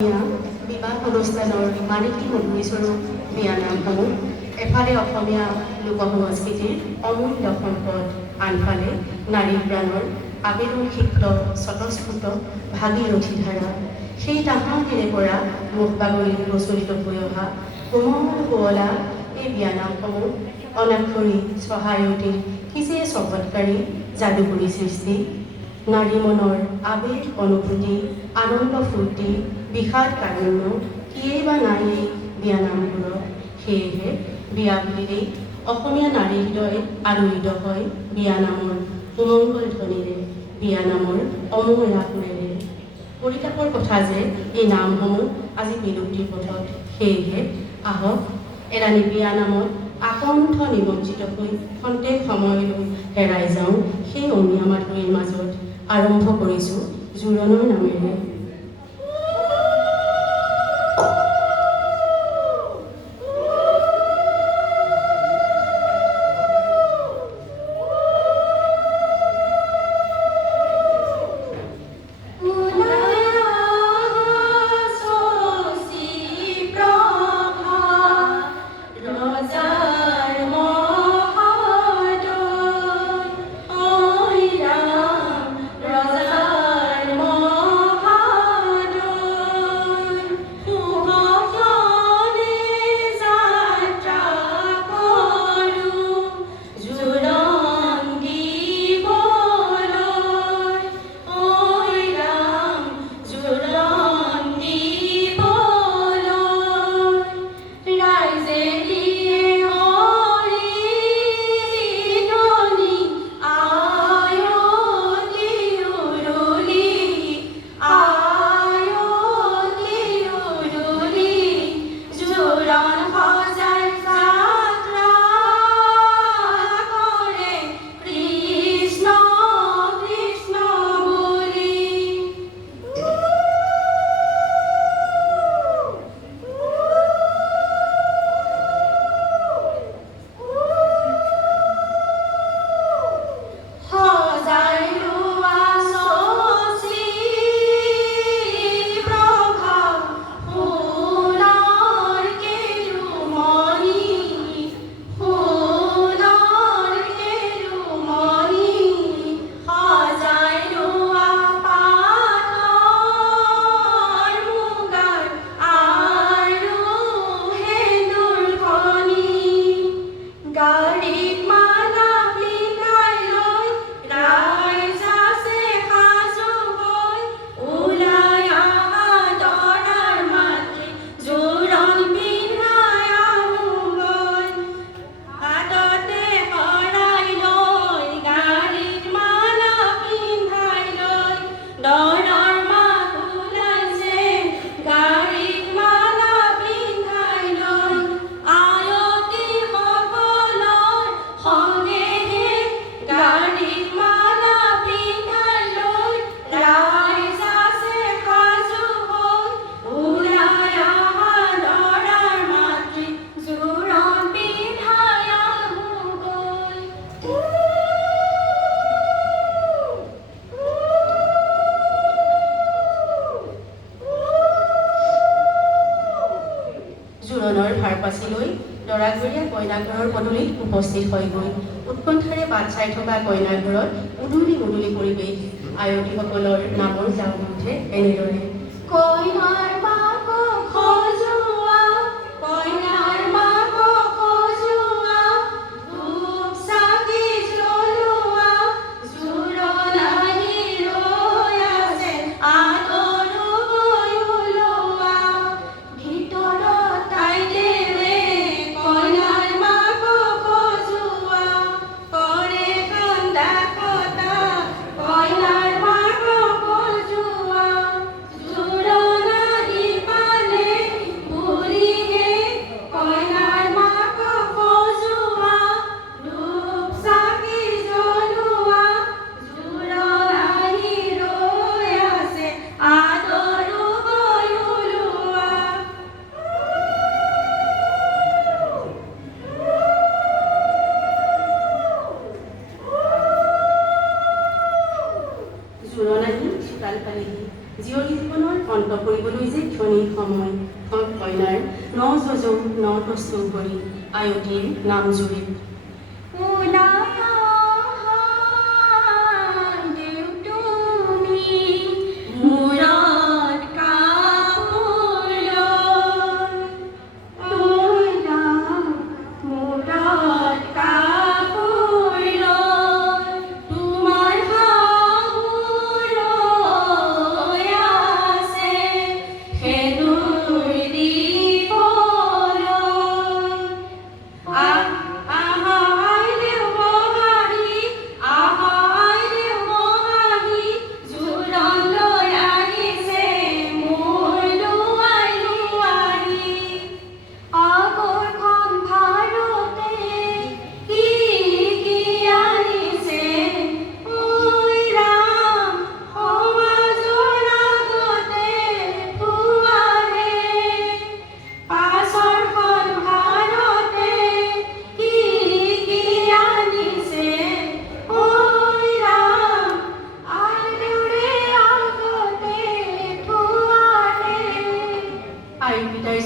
বিবাহ অনুষ্ঠানৰ মানিকী মধুৰীস্বৰূপ বিয়ানামসমূহ এফালে অসমীয়া লোক সংস্কৃতিৰ অমূল্য সম্পদ, আনফালে নাৰীৰ প্ৰাণৰ আবেদন ক্ষিপ্ত স্বতঃস্ফূৰ্ত ভাগীৰথী ধাৰা। সেই তাহাঁতিৰে পৰা মুখ বাগৰি প্ৰচলিত হৈ অহা কোমল শুৱলা এই বিয়ানামসমূহ অনাক্ষৰী সহায়তীৰ কি যে চমৎকাৰী যাদুকৰী সৃষ্টি। নাৰী মনৰ আবেগ অনুভূতি আনন্দ ফূৰ্তি বিষাদ কাৰুণ্য কিয়েই বা নাই এই বিয়ানামবোৰত। সেয়েহে বিয়া বুলিলেই অসমীয়া নাৰী হৃদয় আলোড়িত হয় বিয়ানামৰ সুমংগল ধ্বনিৰে, বিয়ানামৰ অমোৰা সুৰেৰে। পৰিতাপৰ কথা যে এই নামসমূহ আজি বিলুপ্তিৰ পথত। সেয়েহে আহক এৰাণী বিয়ানামত আকণ্ঠ নিমজ্জিত হৈ খন্তেক সময়লৈ হেৰাই যাওঁ সেই অমিয়া মাধুৰীৰ মাজত। আৰম্ভ কৰিছোঁ জোৰণৰ নামেৰে। জোৰোণৰ ভাৰ পাচি লৈ দৰাঘৰীয়া কইনাঘৰৰ পদূলিত উপস্থিত হয়গৈ। উৎকণ্ঠাৰে বাট চাই থকা কইনাঘৰত উদুলি মুদুলি পৰিৱেশ। আয়তীসকলৰ নামৰ যাওঁ উঠে এনেদৰে। কইনাৰ মাক সজোৱা, কইনাৰ মাক সজোৱা, ধূপ চাকি জ্বলোৱা, জোৰোণ আহি ৰৈ আছে আদৰকৈ ওলোৱা। ভিতৰত তাই দেৱে কইনাৰ মাক সজোৱা, কৰে কান্দা কটা কইনাৰ মাক সজোৱা, জোৰোণ জোৰোণী সময় কইনাৰ ন যজৌ ন তস্তু কৰি আয়তীৰ নাম জুৰি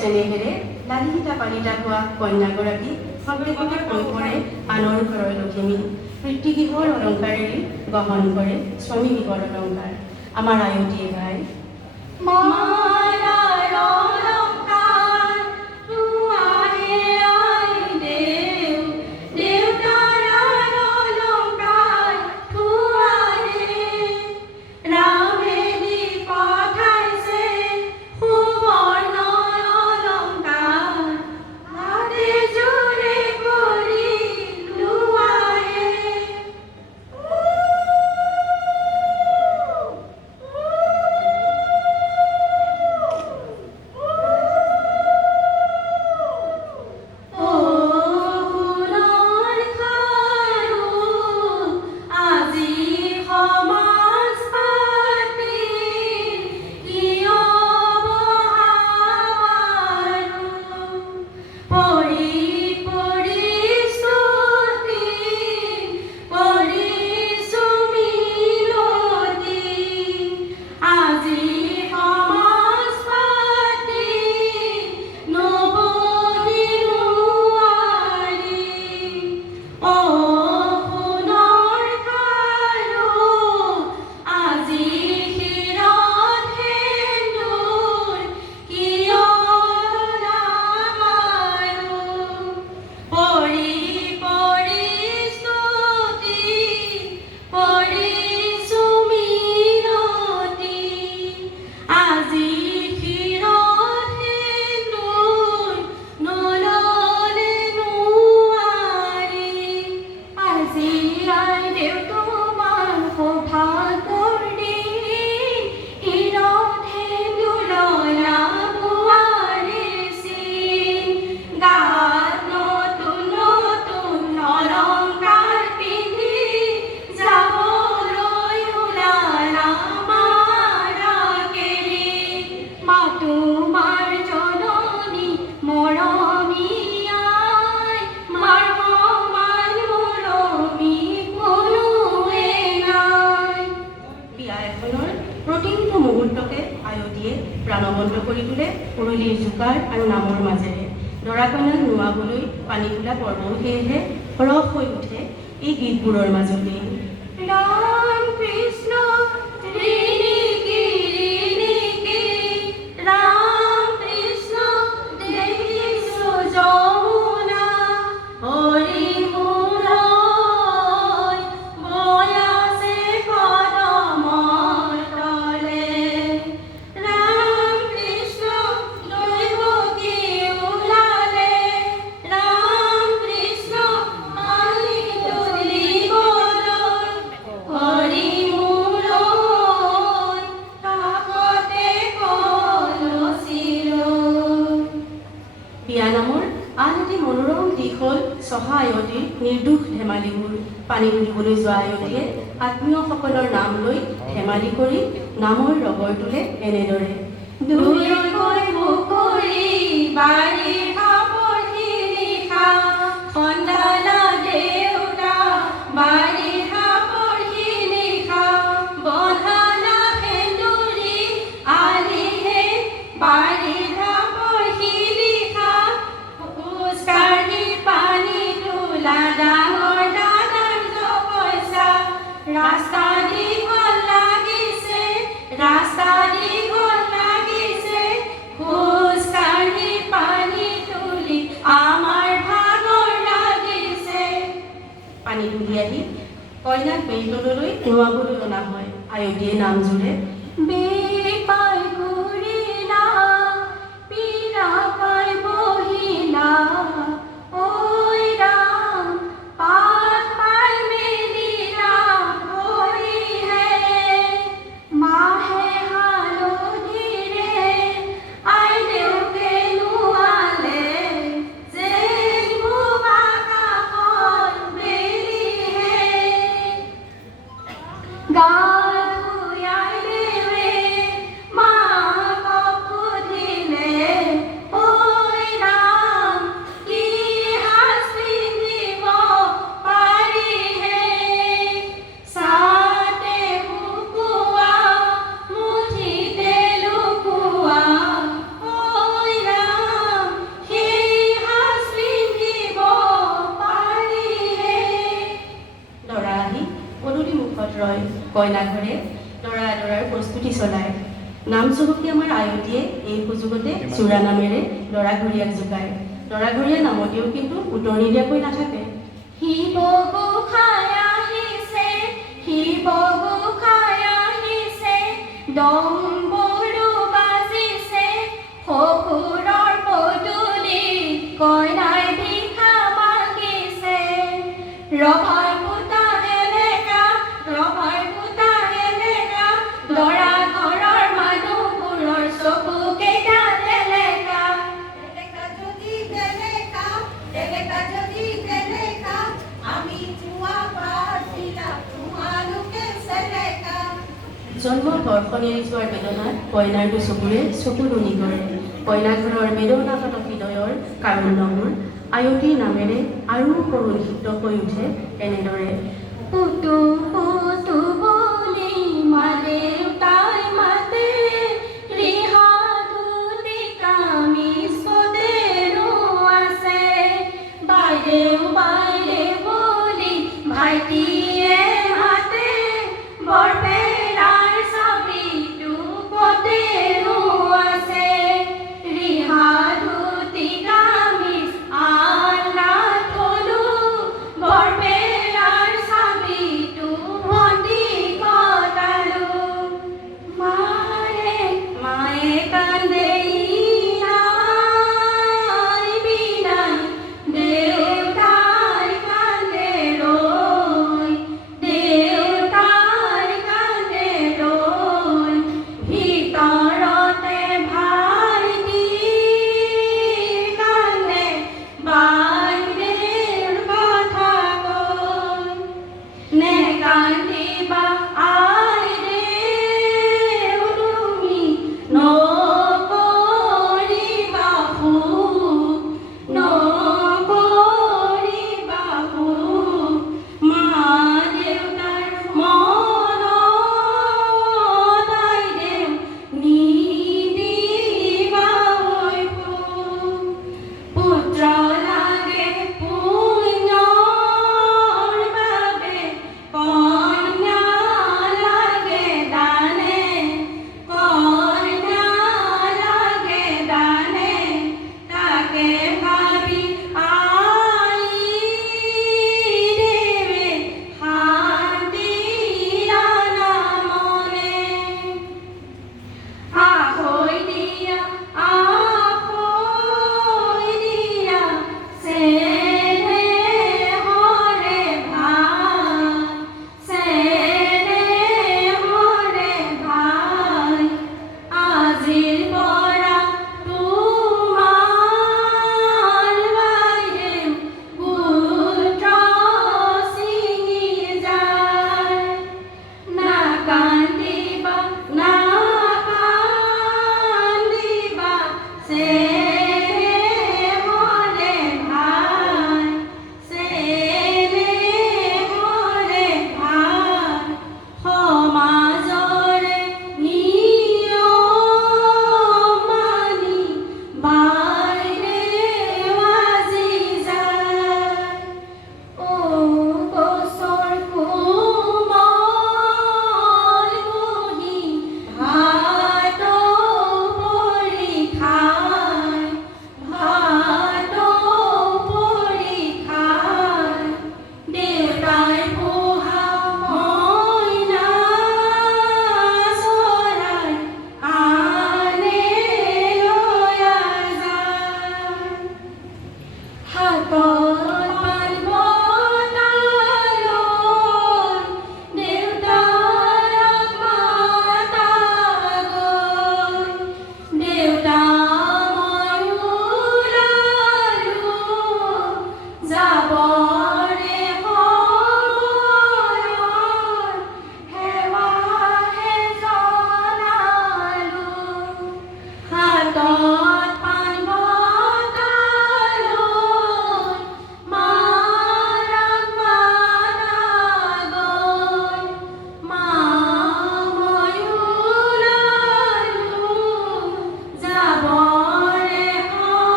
চেনেহেৰে লালিতা পালিতা হোৱা কন্যাগৰাকী প্ৰত্যেকতে কৈ পৰে আনৰ ঘৰৰ লখিমী পিতৃগৃহৰ অলংকাৰেৰে গ্ৰহণ কৰে স্বামী গৃহৰ অলংকাৰ আমাৰ আয়তীয়ে গায় প্ৰাণবন্ত কৰি তোলে উৰুলিৰ জোকাৰ আৰু নামৰ মাজেৰে দৰা কইনাক নুৱাবলৈ পানী তোলা পৰ্বও সেয়েহে সৰহ হৈ উঠে এই গীতবোৰৰ মাজতে ৰাম কৃষ্ণ চহা আয়তীৰ নিৰ্দোষ ধেমালিবোৰ পানী তুলিবলৈ যোৱা আয়তীয়ে আত্মীয়সকলৰ নাম লৈ ধেমালি কৰি নামৰ ৰগৰ তোলে এনেদৰে Bye. কইনাক বেইতললৈ সোমাবলৈ অনা হয় আয়তীয়ে নাম জোৰে বেপাই কৰিলা পীৰা পাই বহিলা ঐ ৰাম পাত পাই মেলিলা ভৰিহে মাহে হালধিৰে আইদেউকে নোৱালে যেন ভুৱা কাষত বেলিহে গা ধুই আইদেৱে মাকক সুধিলে ঐ ৰাম কি সাজ পিন্ধিব পাৰিহে ছাতে শুকুৱা মুঠিতে লুকুৱা ঐ ৰাম সেই সাজ পিন্ধিব পাৰিহে দৰা আহি পদূলি মুখত ৰয় কইনা ঘৰে দৰা আদৰাৰ প্ৰস্তুতি চলায় নাম চহকী আমাৰ আয়তীয়ে এই সুযোগতে চোৰা নামেৰে দৰা ঘৰীয়াক জোকায় দৰা ঘৰীয়া নামতেও কিন্তু উত্তৰ নিদিয়াকৈ নাথাকে শিৱ গোসাঁই আহিছে শিৱ গোসাঁই আহিছে ডম্বৰু বাজিছে শহুৰৰ পদূলি কইনাই ভিক্ষা মাগিছে ৰভাৰ পুতা এলেকা ৰভাৰ পুতা এলেকা দৰা ঘৰৰ মানুহবোৰৰ চকু কেইটা এলেকা তেলেকা যদি তেলেকা আমি চুৱা পাছিলা তোমালোকে চেলেকা জন্ম ঘৰখন এৰি যোৱাৰ বেদনাত কইনাৰটো চকুৰে চকু নুনি কৰে কইনা ঘৰৰ বেদনাগত হৃদয়ৰ কাৰুণ্যবোৰ আয়তীৰ নামেৰে আৰু কৰুণিত হৈ উঠে এনেদৰে পুতু